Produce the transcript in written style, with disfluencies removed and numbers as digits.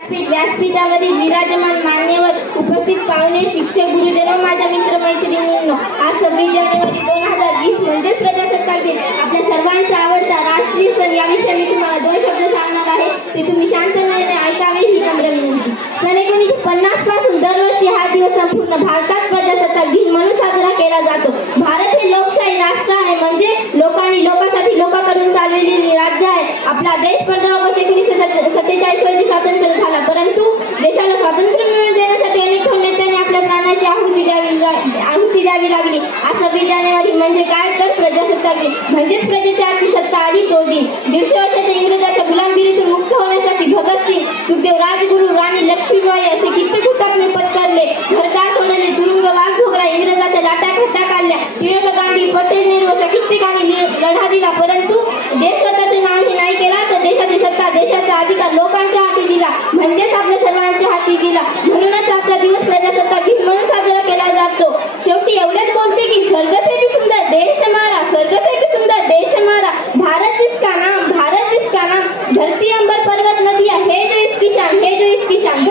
व्यासपीठावरील विराजमान मान्यवर, उपस्थित पाहुणे, शिक्षक, गुरुजन, माझ्या मित्रमैत्रिणींनो, आज 26 जानेवारी 2020 म्हणजेच प्रजासत्ताक दिन, आपल्या सर्वांचा आवडता राष्ट्रीय सण याविषयी मी तुम्हाला 2 शब्द सांगणार आहे. ते तुम्ही शांतपणे ऐकावे ही नम्र विनंती. सन 1950 पासून दरवर्षी हा दिवस संपूर्ण भारतात प्रजासत्ताक दिन म्हणून साजरा केला जातो. भारत हे लोकशाही राष्ट्र आहे, म्हणजे लोकांनी लोकांसाठी लोकांकडून चालवलेले राज्य आहे. आपला देश 15 ऑगस्ट 1947 रोजी स्वातंत्र्य झाला, परंतु देशाला स्वातंत्र्य मिळवून देण्यासाठी अनेक नेत्यांनी आपल्या प्राणाची आहुती द्यावी लागली. आज 26 जानेवारी म्हणजे काय, तर प्रजासत्ताक दिन म्हणजेच प्रजेच्या हाती सत्ता आली तो दिन. 150 वर्षाच्या इंग्रजाच्या गुलामगिरीतून मुक्त होण्यासाठी भगतसिंग, सुखदेव, राजगुरू, राणी लक्ष्मीबाई असे कित्येक हुतात्मे पत्करले. घरदार सोडले, तुरुंगवास भोगला, इंग्रजाच्या लाटाखट्टा काढल्या. टिळक, गांधी, पटेल, नेहरू अशा कित्येकांनी लढा दिला, परंतु देश स्वतःचे नावही नाही केला, तर देशाची सत्ता, देशाचा अधिकार लोकांच्या हाती दिला, म्हणजेच आपल्या सर्वांच्या हाती दिला. म्हणूनच आजचा दिवस प्रजासत्ताक दिन म्हणून साजरा केला जातो. शेवटी एवढेच बोलते की स्वर्ग से भी सुंदर देश हमारा, स्वर्ग से भी सुंदर देश हमारा, भारत जिसका नाम, भारत जिसका नाम, धरती अंबर पर्वत नदियां, है जो इसकी शान, है जो इसकी शान.